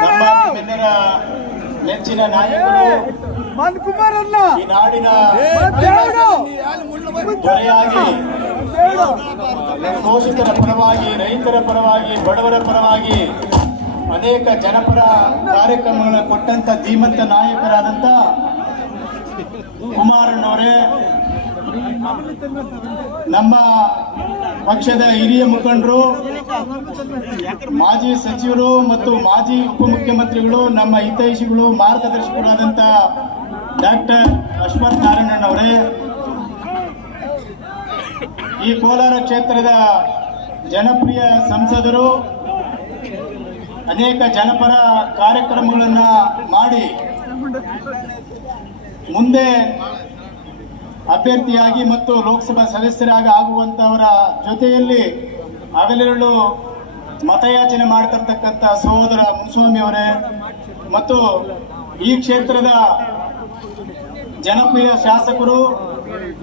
ಭಾಗವಹಿಸಿರುವ ನೆಚ್ಚಿನ ನಾಯಕರು ಈ ನಾಡಿನ ದೊರೆಯಾಗಿ ಶೋಷಿತರ ಪರವಾಗಿ ರೈತರ ಪರವಾಗಿ ಬಡವರ ಪರವಾಗಿ ಅನೇಕ ಜನಪರ ಕಾರ್ಯಕ್ರಮಗಳನ್ನು ಕೊಟ್ಟಂತ ಧೀಮಂತ ನಾಯಕರಾದಂತ ಕುಮಾರಣ್ಣವರೇ ನಮ್ಮ ಪಕ್ಷದ ಹಿರಿಯ ಮುಖಂಡರು, ಮಾಜಿ ಸಚಿವರು ಮತ್ತು ಮಾಜಿ ಉಪಮುಖ್ಯಮಂತ್ರಿಗಳು, ನಮ್ಮ ಹಿತೈಷಿಗಳು ಮಾರ್ಗದರ್ಶಕರಾದಂಥ ಡಾಕ್ಟರ್ ಅಶ್ವಥ್ ನಾರಾಯಣನವರೇ ಈ ಕೋಲಾರ ಕ್ಷೇತ್ರದ ಜನಪ್ರಿಯ ಸಂಸದರು, ಅನೇಕ ಜನಪರ ಕಾರ್ಯಕ್ರಮಗಳನ್ನು ಮಾಡಿ ಮುಂದೆ ಅಭ್ಯರ್ಥಿಯಾಗಿ ಮತ್ತು ಲೋಕಸಭಾ ಸದಸ್ಯರಾಗಿ ಆಗುವಂತವರ ಜೊತೆಯಲ್ಲಿ ಹಗಲಿರುಳು ಮತಯಾಚನೆ ಮಾಡ್ತಿರ್ತಕ್ಕಂಥ ಸಹೋದರ ಮುನ್ಸ್ವಾಮಿ ಅವರೇ ಮತ್ತು ಈ ಕ್ಷೇತ್ರದ ಜನಪ್ರಿಯ ಶಾಸಕರು,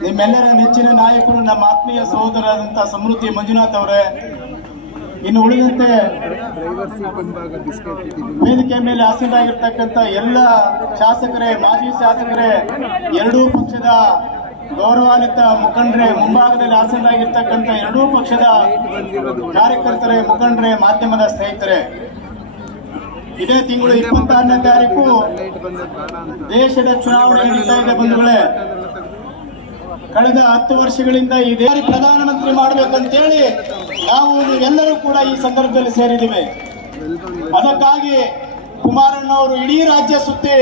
ನಿಮ್ಮೆಲ್ಲರ ನೆಚ್ಚಿನ ನಾಯಕರು, ನಮ್ಮ ಆತ್ಮೀಯ ಸಹೋದರಾದಂತಹ ಸಮೃದ್ಧಿ ಮಂಜುನಾಥ್ ಅವರೇ. ಇನ್ನು ಉಳಿದಂತೆ ವೇದಿಕೆ ಮೇಲೆ ಆಸೀನಾಗಿರ್ತಕ್ಕಂಥ ಎಲ್ಲ ಶಾಸಕರೇ, ಮಾಜಿ ಶಾಸಕರೇ, ಎರಡೂ ಪಕ್ಷದ ಗೌರವಾನ್ವಿತ ಮುಖಂಡರೇ, ಮುಂಭಾಗದಲ್ಲಿ ಆಸೀನರಾಗಿರ್ತಕ್ಕಂಥ ಎರಡೂ ಪಕ್ಷದ ಕಾರ್ಯಕರ್ತರೇ, ಮುಖಂಡರೇ, ಮಾಧ್ಯಮದ ಸ್ನೇಹಿತರೆ, ಇದೇ ತಿಂಗಳು ಇಪ್ಪತ್ತಾರನೇ ತಾರೀಕು ದೇಶದ ಚುನಾವಣೆ ನಡೀತಾ ಇದೆ ಬಂಧುಗಳೇ. ಕಳೆದ ಹತ್ತು ವರ್ಷಗಳಿಂದ ಈ ದೇಶ ಪ್ರಧಾನಮಂತ್ರಿ ಮಾಡಬೇಕಂತೇಳಿ ನಾವು ಎಲ್ಲರೂ ಕೂಡ ಈ ಸಂದರ್ಭದಲ್ಲಿ ಸೇರಿದ್ದೀವಿ. ಅದಕ್ಕಾಗಿ ಕುಮಾರಣ್ಣವರು ಇಡೀ ರಾಜ್ಯ ಸುತ್ತಿ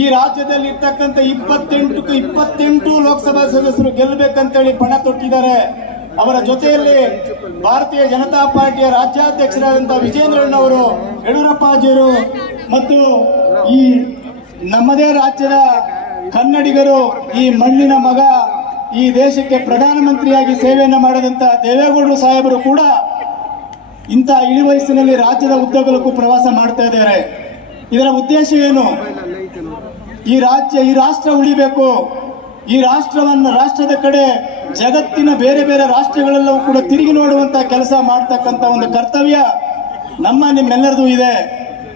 ಈ ರಾಜ್ಯದಲ್ಲಿ ಇರ್ತಕ್ಕಂಥ ಇಪ್ಪತ್ತೆಂಟು ಇಪ್ಪತ್ತೆಂಟು ಲೋಕಸಭಾ ಸದಸ್ಯರು ಗೆಲ್ಲಬೇಕಂತೇಳಿ ಪಣ ತೊಟ್ಟಿದ್ದಾರೆ. ಅವರ ಜೊತೆಯಲ್ಲಿ ಭಾರತೀಯ ಜನತಾ ಪಾರ್ಟಿಯ ರಾಜ್ಯಾಧ್ಯಕ್ಷರಾದಂತಹ ವಿಜೇಂದ್ರಣ್ಣವರು ಯಡಿಯೂರಪ್ಪಾಜಿಯವರು ಮತ್ತು ಈ ನಮ್ಮದೇ ರಾಜ್ಯದ ಕನ್ನಡಿಗರು, ಈ ಮಣ್ಣಿನ ಮಗ, ಈ ದೇಶಕ್ಕೆ ಪ್ರಧಾನಮಂತ್ರಿಯಾಗಿ ಸೇವೆಯನ್ನು ಮಾಡಿದಂತಹ ದೇವೇಗೌಡರು ಸಾಹೇಬರು ಕೂಡ ಇಂತಹ ಇಳಿ ವಯಸ್ಸಿನಲ್ಲಿ ರಾಜ್ಯದ ಉದ್ದಗಲಕ್ಕೂ ಪ್ರವಾಸ ಮಾಡ್ತಾ ಇದ್ದಾರೆ. ಇದರ ಉದ್ದೇಶ ಏನು? ಈ ರಾಜ್ಯ, ಈ ರಾಷ್ಟ್ರ ಉಳಿಬೇಕು. ಈ ರಾಷ್ಟ್ರವನ್ನು ರಾಷ್ಟ್ರದ ಕಡೆ, ಜಗತ್ತಿನ ಬೇರೆ ಬೇರೆ ರಾಷ್ಟ್ರಗಳೆಲ್ಲವೂ ಕೂಡ ತಿರುಗಿ ನೋಡುವಂತ ಕೆಲಸ ಮಾಡ್ತಕ್ಕಂಥ ಒಂದು ಕರ್ತವ್ಯ ನಮ್ಮ, ನಿಮ್ಮೆಲ್ಲರದು ಇದೆ.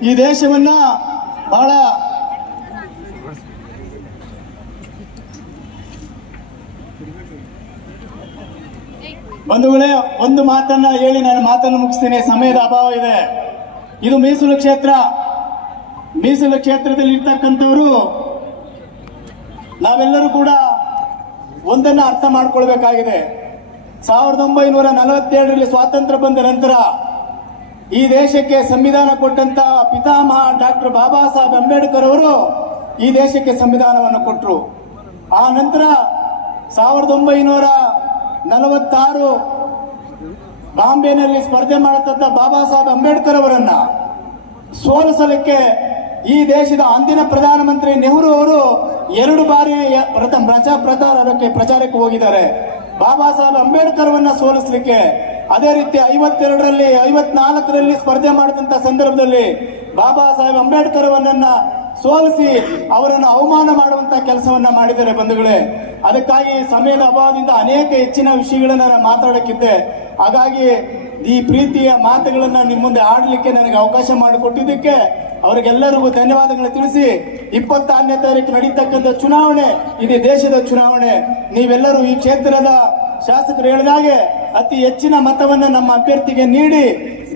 ಈ ದೇಶವನ್ನ ಬಹಳ ಬಂಧುಗಳೇ, ಒಂದು ಮಾತನ್ನ ಹೇಳಿ ನಾನು ಮಾತನ್ನು ಮುಗಿಸ್ತೀನಿ. ಸಮಯದ ಅಭಾವ ಇದೆ. ಇದು ಮೀಸಲು ಕ್ಷೇತ್ರ. ಮೀಸಲು ಕ್ಷೇತ್ರದಲ್ಲಿ ಇರ್ತಕ್ಕಂಥವರು ನಾವೆಲ್ಲರೂ ಕೂಡ ಒಂದನ್ನು ಅರ್ಥ ಮಾಡ್ಕೊಳ್ಬೇಕಾಗಿದೆ. ಸಾವಿರದ ಒಂಬೈನೂರ ನಲವತ್ತೇಳರಲ್ಲಿ ಸ್ವಾತಂತ್ರ್ಯ ಬಂದ ನಂತರ ಈ ದೇಶಕ್ಕೆ ಸಂವಿಧಾನ ಕೊಟ್ಟಂತ ಪಿತಾಮಹ ಡಾಕ್ಟರ್ ಬಾಬಾ ಸಾಹೇಬ್ ಅಂಬೇಡ್ಕರ್ ಅವರು ಈ ದೇಶಕ್ಕೆ ಸಂವಿಧಾನವನ್ನು ಕೊಟ್ಟರು ಆ ನಂತರ ಸಾವಿರದ ಒಂಬೈನೂರ ನಲವತ್ತಾರು ಬಾಂಬೆನಲ್ಲಿ ಸ್ಪರ್ಧೆ ಮಾಡತಕ್ಕ ಬಾಬಾ ಸಾಹೇಬ್ ಅಂಬೇಡ್ಕರ್ ಅವರನ್ನ ಸೋಲಿಸಲಿಕ್ಕೆ ಈ ದೇಶದ ಅಂದಿನ ಪ್ರಧಾನಮಂತ್ರಿ ನೆಹರು ಅವರು ಎರಡು ಬಾರಿ ಪ್ರಚಾರ ಪ್ರಚಾರಕ್ಕೆ ಪ್ರಚಾರಕ್ಕೆ ಹೋಗಿದ್ದಾರೆ. ಬಾಬಾ ಸಾಹೇಬ್ ಅಂಬೇಡ್ಕರ್ ಅವನ್ನ ಸೋಲಿಸಲಿಕ್ಕೆ ಅದೇ ರೀತಿ ಐವತ್ತೆರಡರಲ್ಲಿ, ಐವತ್ನಾಲ್ಕರಲ್ಲಿ ಸ್ಪರ್ಧೆ ಮಾಡಿದಂತ ಸಂದರ್ಭದಲ್ಲಿ ಬಾಬಾ ಸಾಹೇಬ್ ಅಂಬೇಡ್ಕರ್ ಸೋಲಿಸಿ ಅವರನ್ನು ಅವಮಾನ ಮಾಡುವಂತ ಕೆಲಸವನ್ನ ಮಾಡಿದ್ದಾರೆ ಬಂಧುಗಳೇ. ಅದಕ್ಕಾಗಿ ಸಮಯದ ಅಭಾವದಿಂದ ಅನೇಕ ಹೆಚ್ಚಿನ ವಿಷಯಗಳನ್ನ ನಾನು ಮಾತಾಡಕ್ಕಿದ್ದೆ. ಹಾಗಾಗಿ ಈ ಪ್ರೀತಿಯ ಮಾತುಗಳನ್ನ ನಿಮ್ಮ ಮುಂದೆ ಆಡಲಿಕ್ಕೆ ನನಗೆ ಅವಕಾಶ ಮಾಡಿಕೊಟ್ಟಿದ್ದಕ್ಕೆ ಅವರಿಗೆಲ್ಲರಿಗೂ ಧನ್ಯವಾದಗಳು ತಿಳಿಸಿ ಇಪ್ಪತ್ತಾರನೇ ತಾರೀಕು ನಡೀತಕ್ಕಂಥ ಚುನಾವಣೆ ಇದು ದೇಶದ ಚುನಾವಣೆ. ನೀವೆಲ್ಲರೂ ಈ ಕ್ಷೇತ್ರದ ಶಾಸಕರು ಹೇಳಿದಾಗೆ ಅತಿ ಹೆಚ್ಚಿನ ಮತವನ್ನು ನಮ್ಮ ಅಭ್ಯರ್ಥಿಗೆ ನೀಡಿ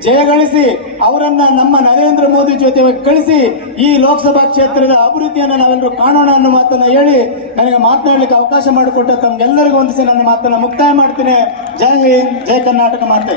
ಜಯಗಳಿಸಿ ಅವರನ್ನ ನಮ್ಮ ನರೇಂದ್ರ ಮೋದಿ ಜೊತೆ ಕಳಿಸಿ ಈ ಲೋಕಸಭಾ ಕ್ಷೇತ್ರದ ಅಭಿವೃದ್ಧಿಯನ್ನು ನಾವೆಲ್ಲರೂ ಕಾಣೋಣ ಅನ್ನೋ ಮಾತನ್ನ ಹೇಳಿ ನನಗೆ ಮಾತನಾಡಲಿಕ್ಕೆ ಅವಕಾಶ ಮಾಡಿಕೊಟ್ಟ ತಮ್ಗೆಲ್ಲರಿಗೂ ಒಂದಿಸಿ ನನ್ನ ಮಾತನ್ನ ಮುಕ್ತಾಯ ಮಾಡ್ತೇನೆ. ಜೈ ಹಿಂದ್, ಜೈ ಕರ್ನಾಟಕ ಮಾತೆ.